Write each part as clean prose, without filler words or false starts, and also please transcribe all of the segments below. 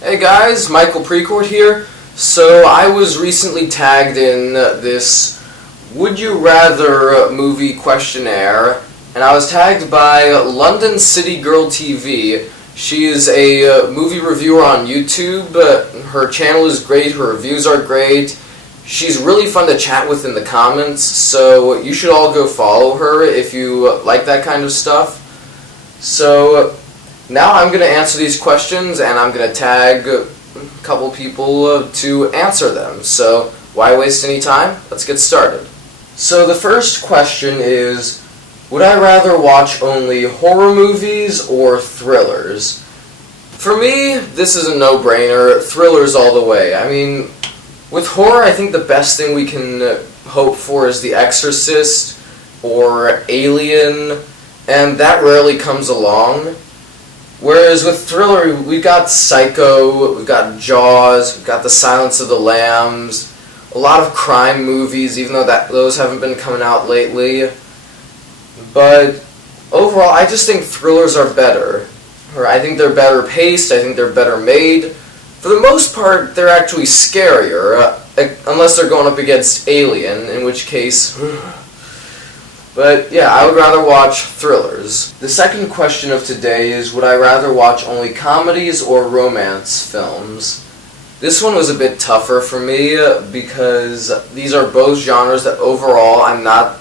Hey guys, Michael Precourt here. So I was recently tagged in this Would You Rather movie questionnaire, and I was tagged by London City Girl TV. She is a movie reviewer on YouTube. Her channel is great, her reviews are great. She's really fun to chat with in the comments, so you should all go follow her if you like that kind of stuff. So now I'm going to answer these questions, and I'm going to tag a couple people to answer them. So why waste any time? Let's get started. So the first question is, would I rather watch only horror movies or thrillers? For me, this is a no-brainer. Thrillers all the way. I mean, with horror, I think the best thing we can hope for is The Exorcist or Alien, and that rarely comes along. Whereas with thriller, we've got Psycho, we've got Jaws, we've got The Silence of the Lambs, a lot of crime movies, even though those haven't been coming out lately. But overall, I just think thrillers are better. Or I think they're better paced, I think they're better made. For the most part, they're actually scarier, unless they're going up against Alien, in which case... But yeah, I would rather watch thrillers. The second question of today is, would I rather watch only comedies or romance films? This one was a bit tougher for me because these are both genres that overall I'm not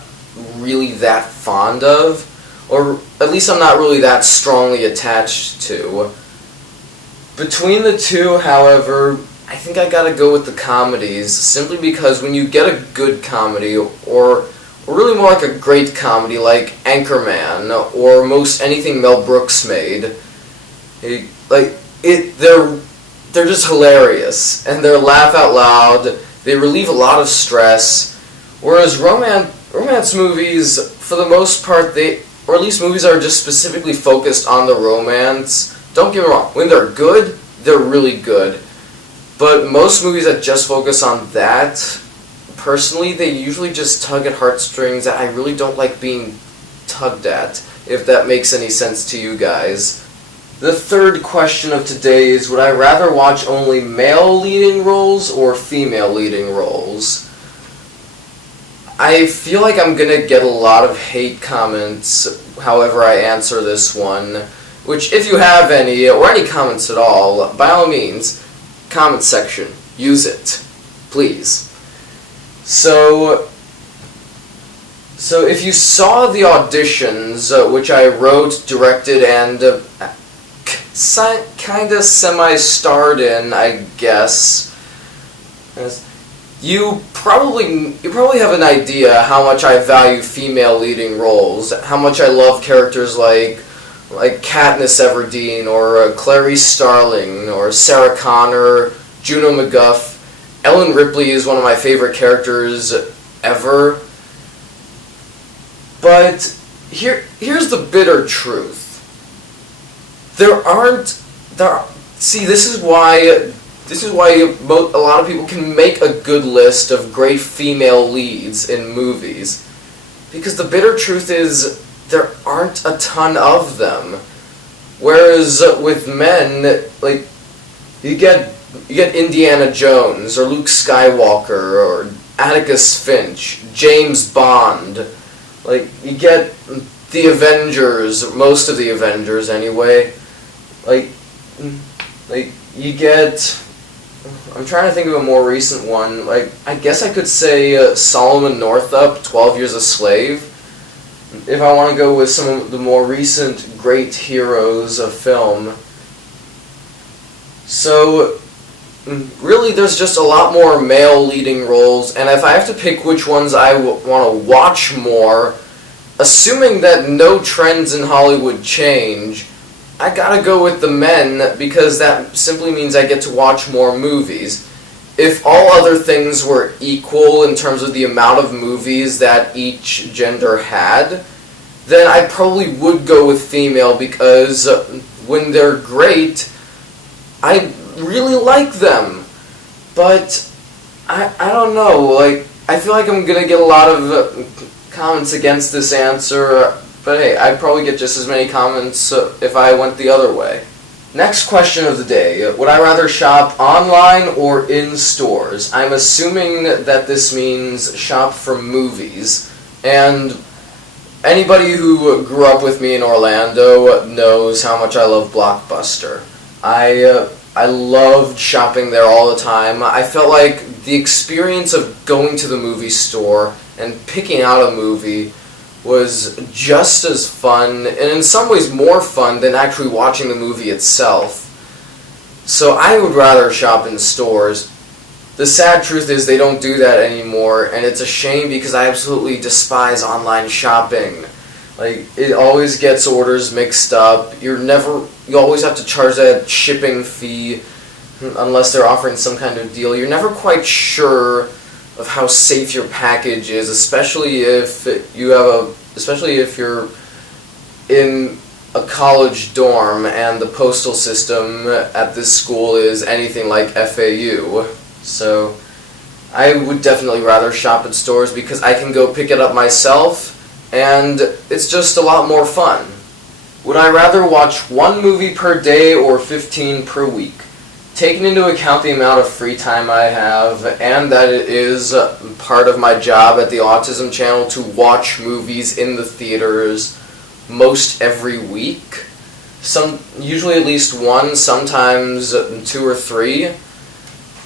really that fond of, or at least I'm not really that strongly attached to. Between the two, however, I think I gotta go with the comedies, simply because when you get a good comedy, or really more like a great comedy like Anchorman, or most anything Mel Brooks made, they're just hilarious, and they're laugh out loud, they relieve a lot of stress, whereas romance movies, for the most part, or at least movies that are just specifically focused on the romance. Don't get me wrong, when they're good, they're really good, but most movies that just focus on that, personally, they usually just tug at heartstrings that I really don't like being tugged at, if that makes any sense to you guys. The third question of today is, would I rather watch only male leading roles or female leading roles? I feel like I'm gonna get a lot of hate comments however I answer this one, which if you have any, or any comments at all, by all means, comment section, use it, please. So if you saw the auditions, which I wrote, directed, and kind of semi-starred in, I guess, you probably have an idea how much I value female leading roles, how much I love characters like Katniss Everdeen, or Clarice Starling, or Sarah Connor, Juno MacGuff. Ellen Ripley is one of my favorite characters ever. But here's the bitter truth. See, this is why a lot of people can make a good list of great female leads in movies. Because the bitter truth is, there aren't a ton of them. Whereas with men, like, you get Indiana Jones, or Luke Skywalker, or Atticus Finch, James Bond. Like, you get the Avengers, most of the Avengers anyway. Like you get... I'm trying to think of a more recent one. Like, I guess I could say Solomon Northup, 12 Years a Slave, if I want to go with some of the more recent great heroes of film. So really, there's just a lot more male leading roles, and if I have to pick which ones I want to watch more, assuming that no trends in Hollywood change, I gotta go with the men, because that simply means I get to watch more movies. If all other things were equal in terms of the amount of movies that each gender had, then I probably would go with female, because when they're great, I really like them. But I don't know, like, I feel like I'm gonna get a lot of comments against this answer, but hey, I'd probably get just as many comments if I went the other way. Next question of the day. Would I rather shop online or in stores? I'm assuming that this means shop for movies. And anybody who grew up with me in Orlando knows how much I love Blockbuster. I loved shopping there all the time. I felt like the experience of going to the movie store and picking out a movie was just as fun, and in some ways more fun than actually watching the movie itself. So I would rather shop in stores. The sad truth is they don't do that anymore, and it's a shame because I absolutely despise online shopping. Like, it always gets orders mixed up. You always have to charge that shipping fee unless they're offering some kind of deal. You're never quite sure of how safe your package is, especially if you're in a college dorm and the postal system at this school is anything like FAU. So I would definitely rather shop at stores because I can go pick it up myself and it's just a lot more fun. Would I rather watch one movie per day or 15 per week? Taking into account the amount of free time I have and that it is part of my job at the Autism Channel to watch movies in the theaters most every week, usually at least one, sometimes 2 or 3,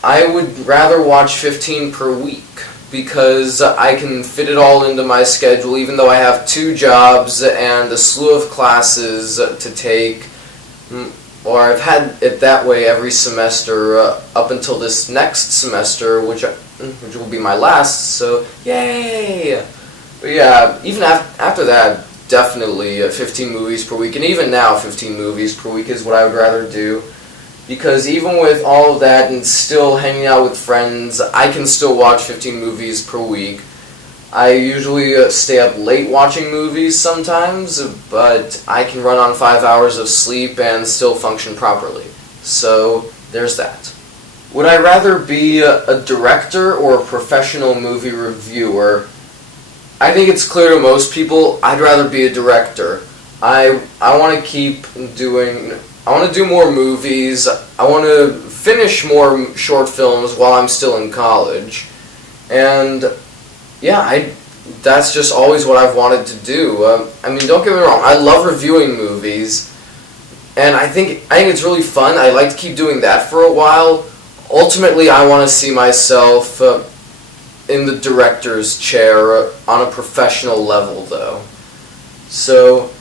I would rather watch 15 per week because I can fit it all into my schedule even though I have 2 jobs and a slew of classes to take. Or I've had it that way every semester up until this next semester, which will be my last, so yay! But yeah, even after that, definitely 15 movies per week, and even now 15 movies per week is what I would rather do, because even with all of that and still hanging out with friends, I can still watch 15 movies per week. I usually stay up late watching movies sometimes, but I can run on 5 hours of sleep and still function properly. So, there's that. Would I rather be a director or a professional movie reviewer? I think it's clear to most people, I'd rather be a director. I want to do more movies, I want to finish more short films while I'm still in college, and yeah, that's just always what I've wanted to do. I mean, don't get me wrong, I love reviewing movies, and I think it's really fun. I like to keep doing that for a while. Ultimately, I want to see myself in the director's chair on a professional level, though. So,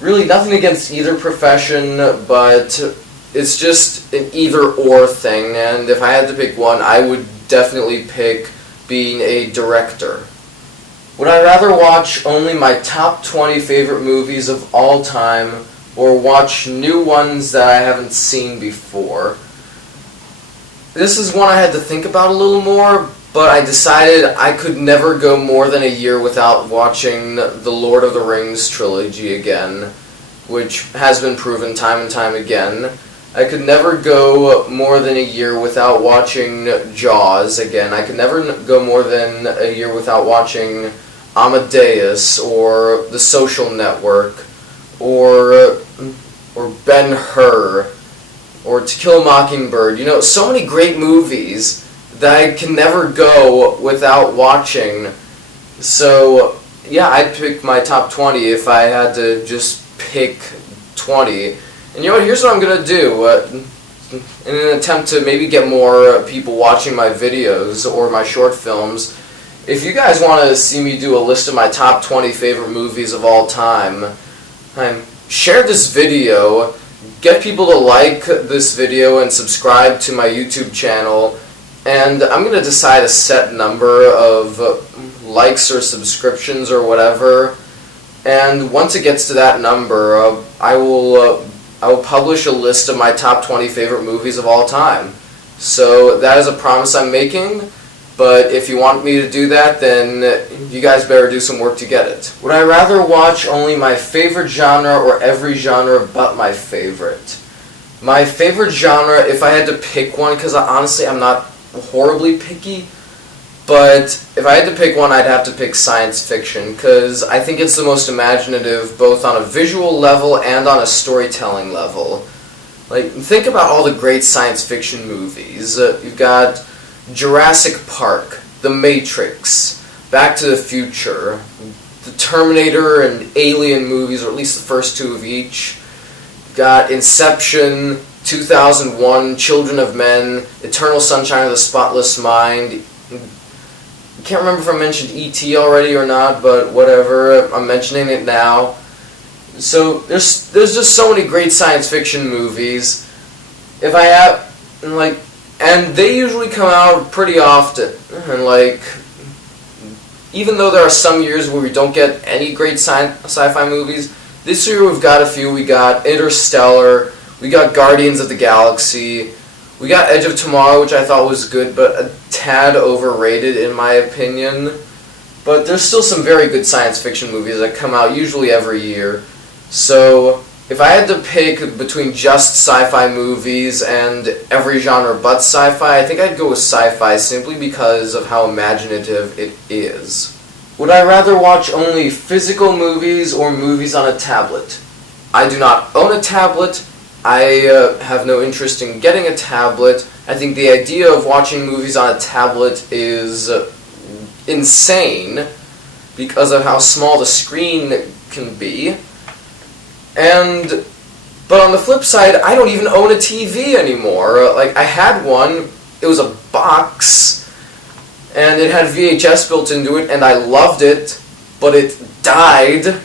really nothing against either profession, but it's just an either-or thing, and if I had to pick one, I would definitely pick being a director. Would I rather watch only my top 20 favorite movies of all time or watch new ones that I haven't seen before? This is one I had to think about a little more, but I decided I could never go more than a year without watching the Lord of the Rings trilogy again, which has been proven time and time again. I could never go more than a year without watching Jaws again. I could never go more than a year without watching Amadeus or The Social Network or Ben-Hur or To Kill a Mockingbird. You know, so many great movies that I can never go without watching. So, yeah, I'd pick my top 20 if I had to just pick 20. And you know what, here's what I'm going to do. In an attempt to maybe get more people watching my videos or my short films, if you guys want to see me do a list of my top 20 favorite movies of all time, share this video, get people to like this video and subscribe to my YouTube channel, and I'm going to decide a set number of likes or subscriptions or whatever, and once it gets to that number, I will publish a list of my top 20 favorite movies of all time. So that is a promise I'm making, but if you want me to do that, then you guys better do some work to get it. Would I rather watch only my favorite genre or every genre but my favorite? My favorite genre, if I had to pick one, because honestly I'm not horribly picky, but if I had to pick one, I'd have to pick science fiction, because I think it's the most imaginative, both on a visual level and on a storytelling level. Like, think about all the great science fiction movies. You've got Jurassic Park, The Matrix, Back to the Future, the Terminator and Alien movies, or at least the first two of each. You've got Inception, 2001, Children of Men, Eternal Sunshine of the Spotless Mind. I can't remember if I mentioned E.T. already or not, but whatever, I'm mentioning it now. So there's just so many great science fiction movies. If I have, and they usually come out pretty often, and even though there are some years where we don't get any great sci-fi movies, this year we've got a few. We got Interstellar, we got Guardians of the Galaxy, we got Edge of Tomorrow, which I thought was good, but a tad overrated in my opinion. But there's still some very good science fiction movies that come out usually every year. So, if I had to pick between just sci-fi movies and every genre but sci-fi, I think I'd go with sci-fi simply because of how imaginative it is. Would I rather watch only physical movies or movies on a tablet? I do not own a tablet. I have no interest in getting a tablet. I think the idea of watching movies on a tablet is insane because of how small the screen can be. But on the flip side, I don't even own a TV anymore. I had one, it was a box, and it had VHS built into it, and I loved it, but it died,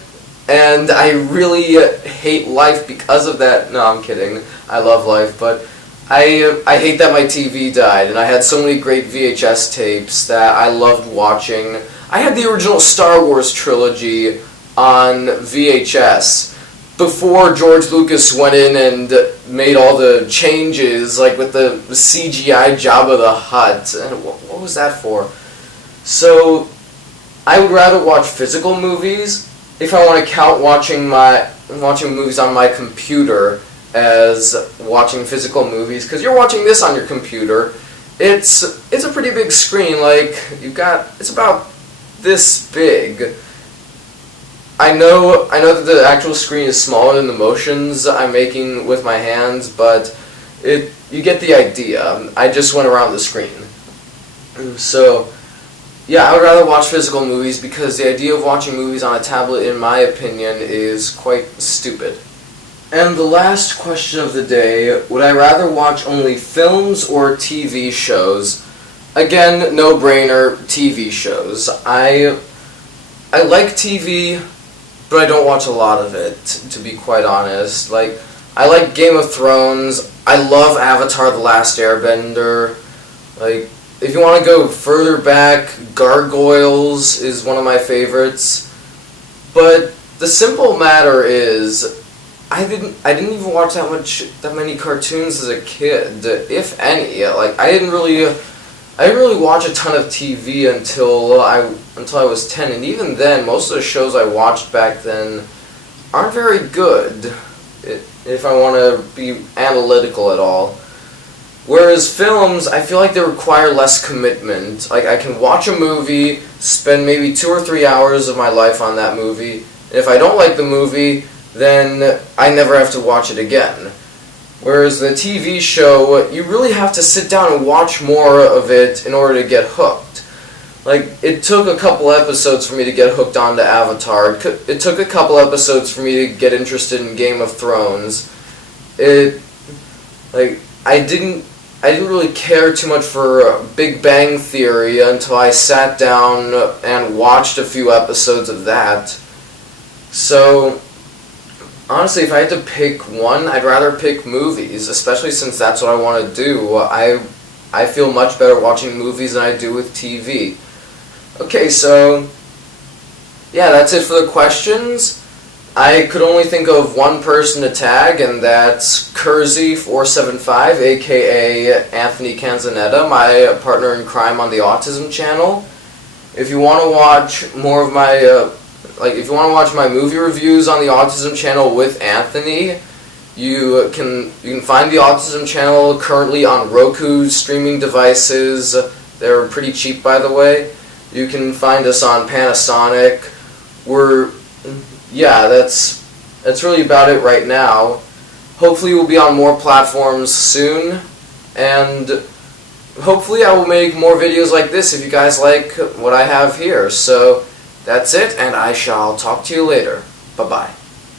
and I really hate life because of that. No, I'm kidding. I love life, but I hate that my TV died, and I had so many great VHS tapes that I loved watching. I had the original Star Wars trilogy on VHS before George Lucas went in and made all the changes, with the CGI Jabba the Hutt. And what was that for? So, I would rather watch physical movies if I want to count watching movies on my computer as watching physical movies, because you're watching this on your computer. It's a pretty big screen. It's about this big. I know that the actual screen is smaller than the motions I'm making with my hands, but you get the idea. I just went around the screen. So, yeah, I would rather watch physical movies because the idea of watching movies on a tablet, in my opinion, is quite stupid. And the last question of the day, would I rather watch only films or TV shows? Again, no-brainer, TV shows. I like TV, but I don't watch a lot of it, to be quite honest. I like Game of Thrones, I love Avatar: The Last Airbender. If you want to go further back, Gargoyles is one of my favorites. But the simple matter is, I didn't even watch that many cartoons as a kid, if any. I didn't really watch a ton of TV until I was 10, and even then, most of the shows I watched back then aren't very good, if I want to be analytical at all. Whereas films, I feel like they require less commitment. I can watch a movie, spend maybe 2 or 3 hours of my life on that movie, and if I don't like the movie, then I never have to watch it again. Whereas the TV show, you really have to sit down and watch more of it in order to get hooked. It took a couple episodes for me to get hooked onto Avatar. It took a couple episodes for me to get interested in Game of Thrones. I didn't really care too much for Big Bang Theory until I sat down and watched a few episodes of that. So, honestly, if I had to pick one, I'd rather pick movies, especially since that's what I want to do. I feel much better watching movies than I do with TV. Okay, so, yeah, that's it for the questions. I could only think of one person to tag, and that's Kersey475, aka Anthony Canzanetta, my partner in crime on the Autism channel. If you want to watch more of my, if you want to watch my movie reviews on the Autism channel with Anthony, you can find the Autism channel currently on Roku streaming devices. They're pretty cheap, by the way. You can find us on Panasonic. Yeah, that's really about it right now. Hopefully we'll be on more platforms soon, and hopefully I will make more videos like this if you guys like what I have here. So that's it, and I shall talk to you later. Bye-bye.